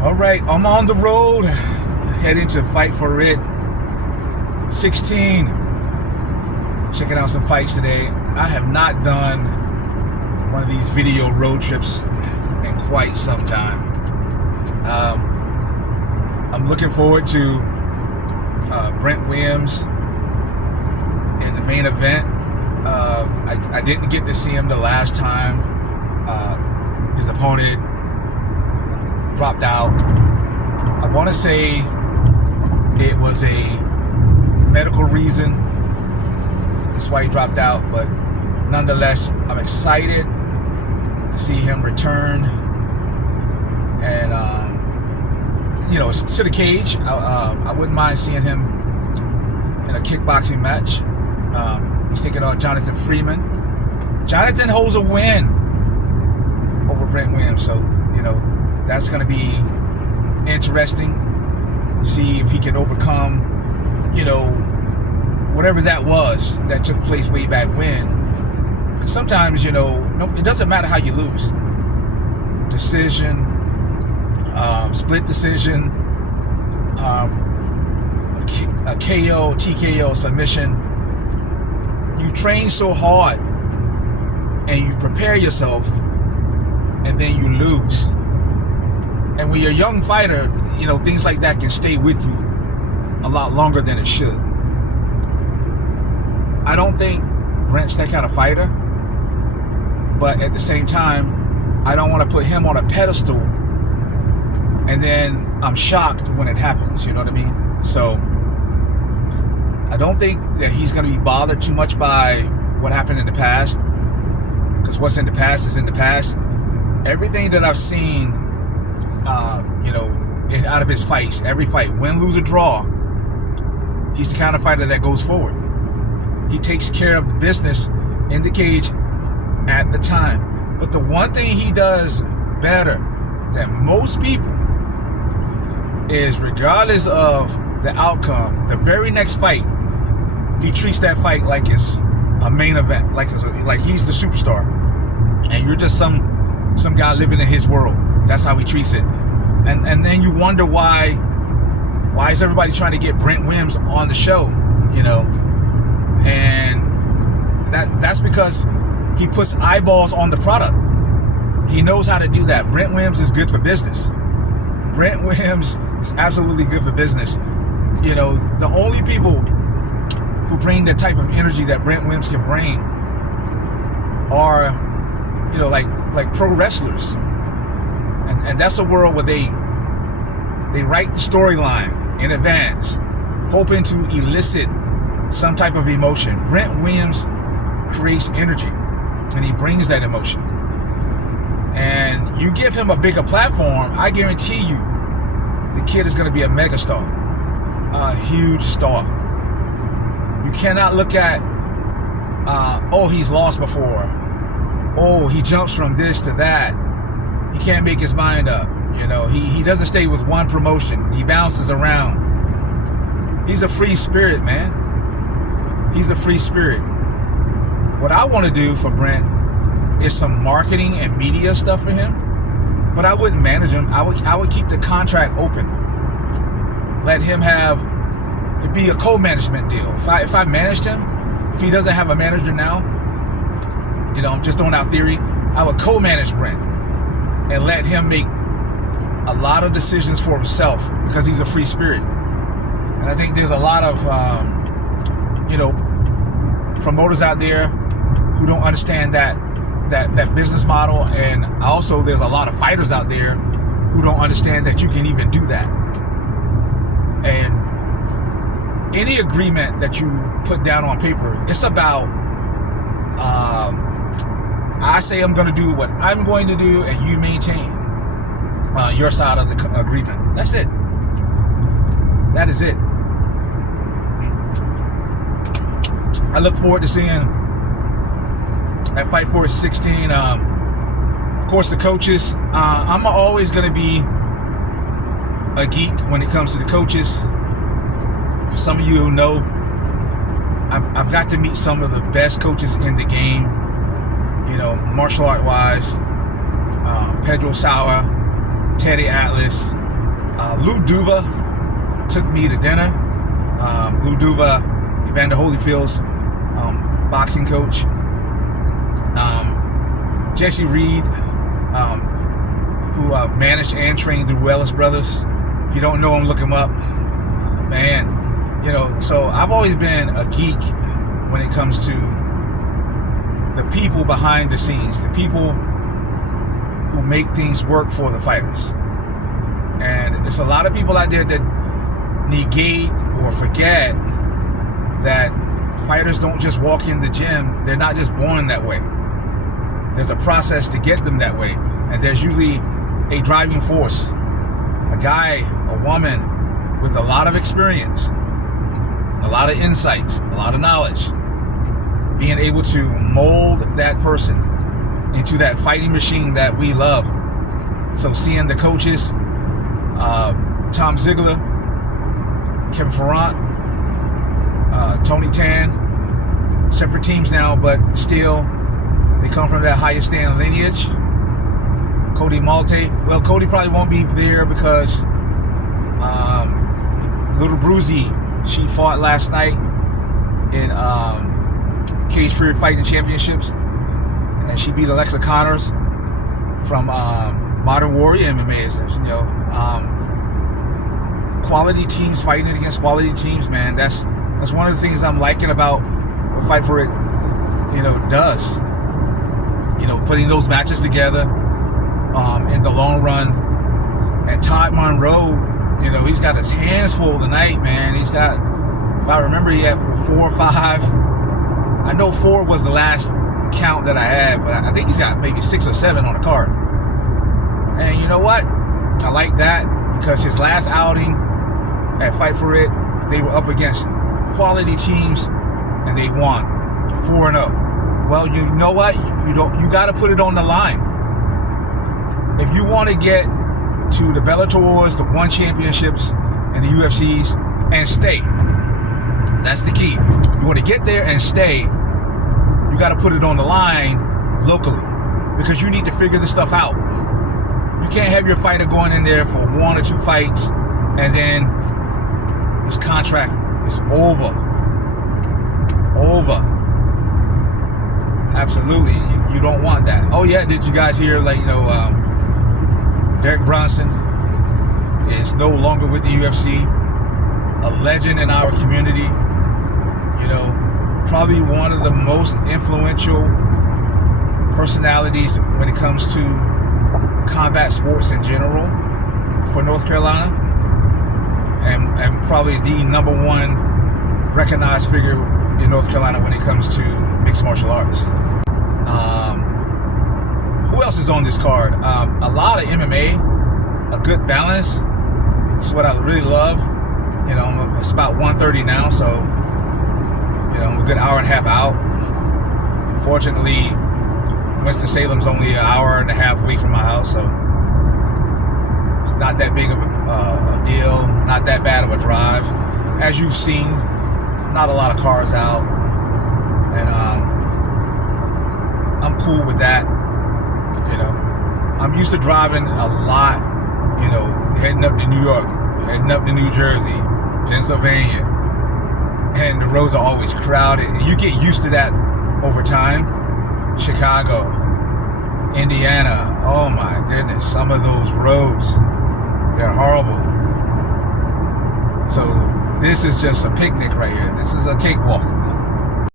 All right, I'm on the road, heading to Fight for It 16. Checking out some fights today. I have not done one of these video road trips in quite some time. I'm looking forward to Brent Williams in the main event. I didn't get to see him the last time. His opponent dropped out. I want to say it was a medical reason. That's why he dropped out. But nonetheless, I'm excited to see him return. And, to the cage. I wouldn't mind seeing him in a kickboxing match. He's taking on Jonathan Freeman. Jonathan holds a win over Brent Williams. So, that's going to be interesting. See if he can overcome, whatever that was that took place way back when. Because sometimes, it doesn't matter how you lose. Decision, split decision, a KO, TKO, submission. You train so hard and you prepare yourself and then you lose. And when you're a young fighter, things like that can stay with you a lot longer than it should. I don't think Brent's that kind of fighter, but at the same time, I don't want to put him on a pedestal and then I'm shocked when it happens, you know what I mean? So I don't think that he's going to be bothered too much by what happened in the past, because what's in the past is in the past. Everything that I've seen, out of his fights, every fight, win, lose, or draw, he's the kind of fighter that goes forward. He takes care of the business in the cage at the time. But the one thing he does better than most people is, regardless of the outcome, the very next fight, he treats that fight like it's a main event, like he's the superstar, and you're just some guy living in his world. That's how he treats it. And then you wonder why is everybody trying to get Brent Williams on the show, and that's because he puts eyeballs on the product. He knows how to do that. Brent Williams is good for business. Brent Williams is absolutely good for business. The only people who bring the type of energy that Brent Williams can bring are, like pro wrestlers. And that's a world where they write the storyline in advance, hoping to elicit some type of emotion. Brent Williams creates energy, and he brings that emotion. And you give him a bigger platform, I guarantee you, the kid is going to be a megastar, a huge star. You cannot look at, he's lost before. Oh, he jumps from this to that. He can't make his mind up. He doesn't stay with one promotion. He bounces around. He's a free spirit, man. He's a free spirit. What I want to do for Brent is some marketing and media stuff for him, but I wouldn't manage him. I would keep the contract open. Let him it'd be a co-management deal. If I managed him, if he doesn't have a manager now, I'm just throwing out theory, I would co-manage Brent and let him make a lot of decisions for himself, because he's a free spirit. And I think there's a lot of, promoters out there who don't understand that business model. And also there's a lot of fighters out there who don't understand that you can even do that. And any agreement that you put down on paper, it's about, I say I'm going to do what I'm going to do, and you maintain your side of the agreement. That's it. That is it. I look forward to seeing at Fight for It 16. Of course, the coaches. I'm always going to be a geek when it comes to the coaches. For some of you who know, I've got to meet some of the best coaches in the game. Martial art wise, Pedro Sauer, Teddy Atlas, Lou Duva took me to dinner. Lou Duva, Evander Holyfield's boxing coach. Jesse Reed, who managed and trained the Ruelas brothers. If you don't know him, look him up. Man, so I've always been a geek when it comes to the people behind the scenes, the people who make things work for the fighters. And there's a lot of people out there that negate or forget that fighters don't just walk in the gym. They're not just born that way. There's a process to get them that way. And there's usually a driving force, a guy, a woman with a lot of experience, a lot of insights, a lot of knowledge, being able to mold that person into that fighting machine that we love. So seeing the coaches, Tom Ziegler, Kevin Ferrant, Tony Tan, separate teams now, but still they come from that highest stand lineage. Cody Malte, well, Cody probably won't be there because Little Bruzy, she fought last night in Cage Fury Fighting Championships, and then she beat Alexa Connors from Modern Warrior MMA. Quality teams fighting against quality teams, man. That's one of the things I'm liking about what Fight for It, does. Putting those matches together in the long run. And Todd Monroe, he's got his hands full tonight, man. He's got, if I remember, he had 4 or 5. I know 4 was the last count that I had, but I think he's got maybe 6 or 7 on the card. And you know what? I like that because his last outing at Fight for It, they were up against quality teams and they won 4-0. Well, you know what? You got to put it on the line. If you want to get to the Bellators, the One Championships, and the UFCs, and stay, that's the key. You want to get there and stay, you got to put it on the line locally because you need to figure this stuff out. You can't have your fighter going in there for 1 or 2 fights and then his contract is over. Absolutely, you don't want that. Oh yeah, did you guys hear? Derek Bronson is no longer with the UFC. A legend in our community. Probably one of the most influential personalities when it comes to combat sports in general for North Carolina, and probably the number 1 recognized figure in North Carolina when it comes to mixed martial arts. Who else is on this card? A lot of MMA, a good balance. It's what I really love. It's about 1:30 now, so I'm a good hour and a half out. Fortunately, Winston Salem's only an hour and a half away from my house, so it's not that big of a deal, not that bad of a drive. As you've seen, not a lot of cars out, and I'm cool with that. I'm used to driving a lot, heading up to New York, heading up to New Jersey, Pennsylvania, and the roads are always crowded, and you get used to that over time. Chicago, Indiana, oh my goodness, some of those roads, they're horrible. So this is just a picnic right here. This is a cakewalk.